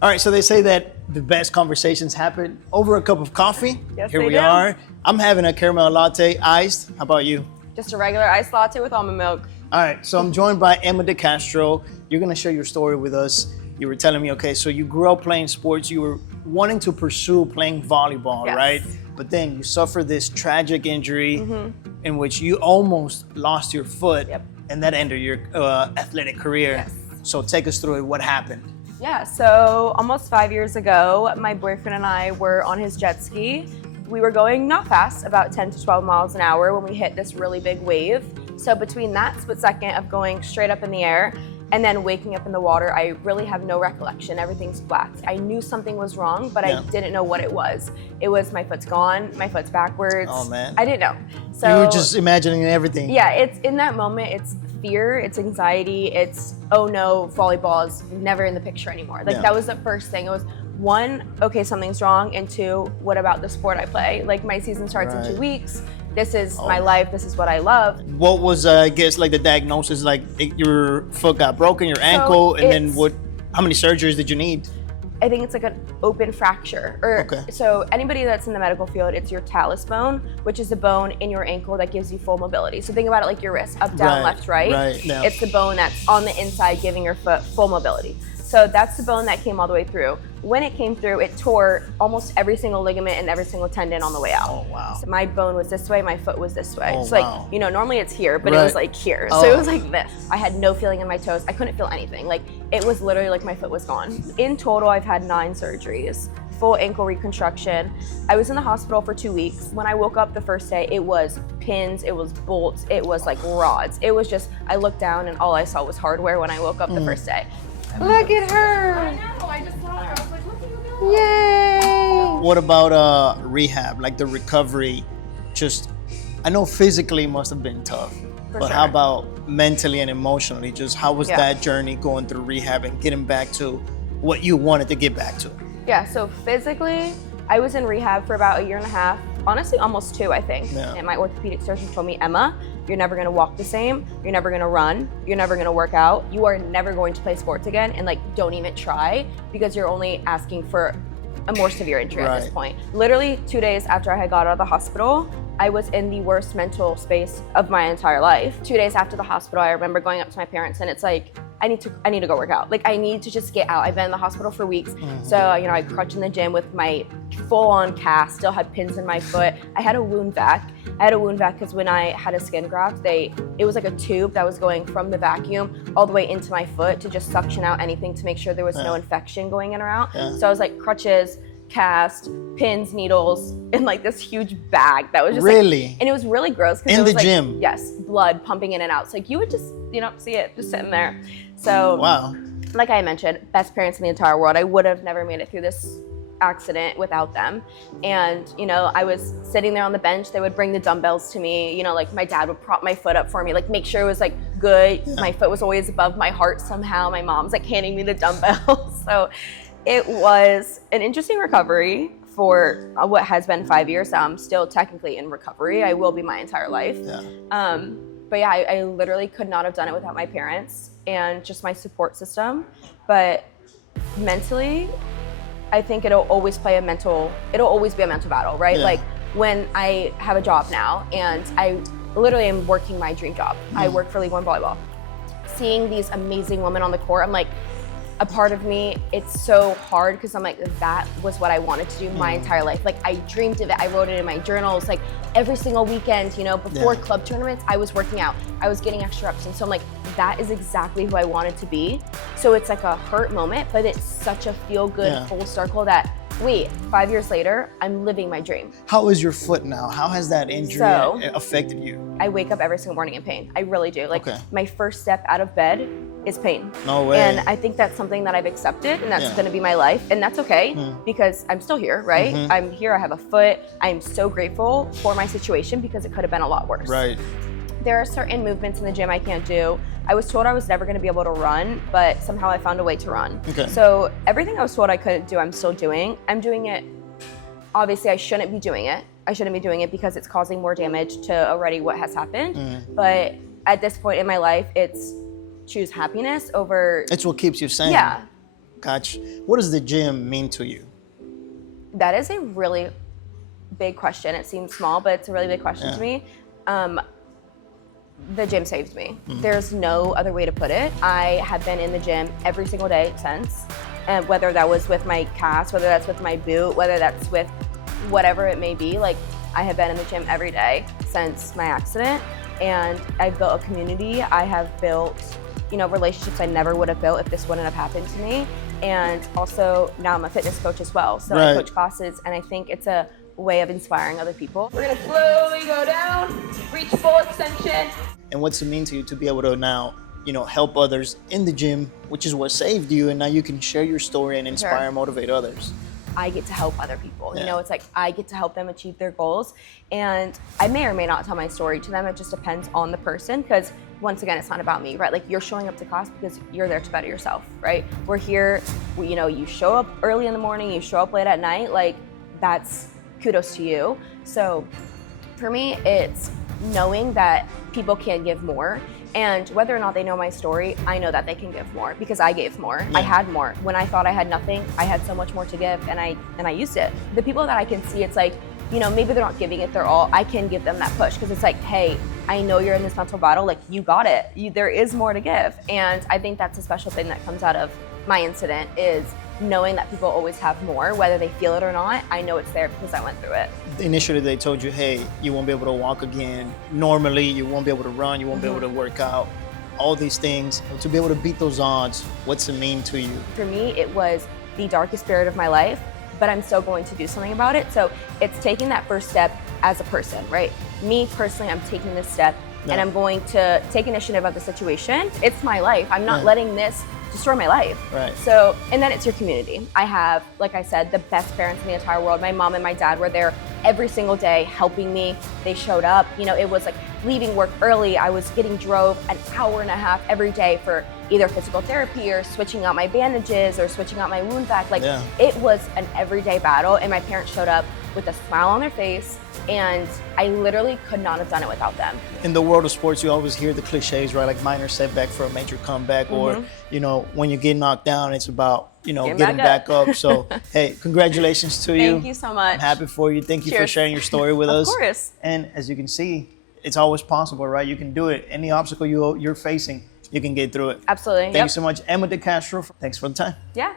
All right, so they say that the best conversations happen over a cup of coffee. Yes, Here they we do. are. I'm having a caramel latte, iced. How about you? Just a regular iced latte with almond milk. All right, so I'm joined by Emma DeCastro. You're gonna share your story with us. You were telling me, okay, so you grew up playing sports. You were wanting to pursue playing volleyball, Yes. right? But then you suffered this tragic injury in which you almost lost your foot, Yep. and that ended your athletic career. Yes. So take us through it. What happened? Yeah, so almost 5 years ago, my boyfriend and I were on his jet ski. We were going not fast, about 10 to 12 miles an hour when we hit this really big wave. So between that split second of going straight up in the air and then waking up in the water, I really have no recollection. Everything's black. I knew something was wrong, but Yeah. I didn't know what it was. It was my foot's gone, my foot's backwards. Oh, man. I didn't know. So You were just imagining everything. yeah, it's in that moment, it's fear, it's anxiety, it's, oh no, volleyball is never in the picture anymore. Like Yeah. that was the first thing. It was one, okay, something's wrong, and two, what about the sport I play? Like my season starts in Right. 2 weeks. This is Oh, my man. life, this is what I love. What was, I guess, like the diagnosis? Like your foot got broken, your ankle, and then it's- what? How many surgeries did you need? I think it's like an open fracture. Or Okay. so anybody that's in the medical field, it's your talus bone, which is the bone in your ankle that gives you full mobility. So think about it like your wrist, up, down, Right, left, right. right, yeah. It's the bone that's on the inside giving your foot full mobility. So that's the bone that came all the way through. When it came through, it tore almost every single ligament and every single tendon on the way out. Oh, wow. So my bone was this way, my foot was this way. Oh, So like, wow. you know, normally it's here, but it Right. was like here. So Oh. it was like this. I had no feeling in my toes. I couldn't feel anything. Like it was literally like my foot was gone. In total, I've had 9 surgeries, full ankle reconstruction. I was in the hospital for 2 weeks. When I woke up the first day, it was pins, it was bolts, it was like rods. It was just, I looked down and all I saw was hardware when I woke up the first day. Look at her. I know, I just saw her. I was like, look at you go. Yay. What about rehab, like the recovery? Just, I know physically must have been tough, For but sure. how about mentally and emotionally? Just how was Yeah. that journey going through rehab and getting back to what you wanted to get back to? Yeah, so physically, I was in rehab for about 1.5 years, honestly almost 2, I think. Yeah. And my orthopedic surgeon told me, Emma, you're never gonna walk the same, you're never gonna run, you're never gonna work out, you are never going to play sports again, and like, don't even try, because you're only asking for a more severe injury at this Right. point. Literally 2 days after I had got out of the hospital, I was in the worst mental space of my entire life. 2 days after the hospital, I remember going up to my parents and it's like, I need to go work out. Like I need to just get out. I've been in the hospital for weeks. So, you know, I crutch in the gym with my full on cast, still had pins in my foot. I had a wound vac. I had a wound vac because when I had a skin graft, it was like a tube that was going from the vacuum all the way into my foot to just suction out anything to make sure there was no infection going in or out. Yeah. So I was like crutches, cast, pins, needles, in like this huge bag that was just Really? like, and it was really gross. 'Cause In it was the like, gym? Yes, blood pumping in and out. So like you would just, you know, see it just sitting there. So Wow. like I mentioned, best parents in the entire world. I would have never made it through this accident without them. And, you know, I was sitting there on the bench. They would bring the dumbbells to me. You know, like my dad would prop my foot up for me, like make sure it was like good. My foot was always above my heart somehow. My mom's like handing me the dumbbells. So it was an interesting recovery for what has been 5 years. I'm still technically in recovery. I will be my entire life. Yeah. But yeah, I literally could not have done it without my parents and just my support system. But mentally, I think it'll always be a mental battle, right? Yeah. Like when I have a job now and I literally am working my dream job. I work for League One Volleyball. Seeing these amazing women on the court, I'm like, a part of me, it's so hard because I'm like, that was what I wanted to do my entire life. Like I dreamed of it. I wrote it in my journals. Like every single weekend, you know, before Yeah. club tournaments, I was working out. I was getting extra reps. And so I'm like, that is exactly who I wanted to be. So it's like a hurt moment, but it's such a feel good Yeah. full circle that, wait, 5 years later, I'm living my dream. How is your foot now? How has that injury So- affected you? I wake up every single morning in pain. I really do. Like Okay. my first step out of bed is pain. No way. And I think that's something that I've accepted and that's Yeah. gonna be my life. And that's okay because I'm still here, right? I'm here, I have a foot. I'm so grateful for my situation because it could have been a lot worse. Right. There are certain movements in the gym I can't do. I was told I was never gonna be able to run, but somehow I found a way to run. Okay. So everything I was told I couldn't do, I'm still doing. I'm doing it. Obviously, I shouldn't be doing it. I shouldn't be doing it because it's causing more damage to already what has happened. But at this point in my life, it's choose happiness over, It's what keeps you sane. yeah. Gotcha. What does the gym mean to you? That is a really big question. It seems small, but it's a really big question to me. The gym saved me. There's no other way to put it. I have been in the gym every single day since, and whether that was with my cast, whether that's with my boot, whether that's with whatever it may be, like I have been in the gym every day since my accident, and I've built a community. I have built, relationships I never would have built if this wouldn't have happened to me. And also now I'm a fitness coach as well. So I coach classes, and I think it's a way of inspiring other people. We're gonna slowly go down, reach full extension. And what's it mean to you to be able to now, help others in the gym, which is what saved you, and now you can share your story and inspire and motivate others? I get to help other people. It's like I get to help them achieve their goals. And I may or may not tell my story to them. It just depends on the person, because once again, it's not about me, right? Like you're showing up to class because you're there to better yourself, right? We're here, you show up early in the morning, you show up late at night, like that's kudos to you. So for me, it's knowing that people can give more. And whether or not they know my story, I know that they can give more because I gave more. I had more. When I thought I had nothing, I had so much more to give, and I used it. The people that I can see, it's like, maybe they're not giving it their all. I can give them that push because it's like, hey, I know you're in this mental battle. Like you got it. There is more to give. And I think that's a special thing that comes out of my incident is knowing that people always have more, whether they feel it or not. I know it's there because I went through it. Initially, they told you, hey, you won't be able to walk again. Normally, you won't be able to run. You won't be able to work out. All these things. To be able to beat those odds, what's it mean to you? For me, it was the darkest period of my life, but I'm still going to do something about it. So it's taking that first step as a person, right? Me personally, I'm taking this step and I'm going to take initiative of the situation. It's my life. I'm not letting this destroy my life. Right. So, and then it's your community. I have, like I said, the best parents in the entire world. My mom and my dad were there every single day helping me. They showed up. It was like leaving work early. I was getting drove an hour and a half every day for either physical therapy or switching out my bandages or switching out my wound vac. Like it was an everyday battle, and my parents showed up with a smile on their face, and I literally could not have done it without them. In the world of sports, you always hear the cliches, right? Like minor setback for a major comeback, or, when you get knocked down, it's about, getting back up. So, hey, congratulations to you. Thank you so much. I'm happy for you. Thank you for sharing your story with us. Of course. And as you can see, it's always possible, right? You can do it. Any obstacle you're facing, you can get through it. Absolutely. Thank you so much, Emma DeCastro. Thanks for the time. Yeah.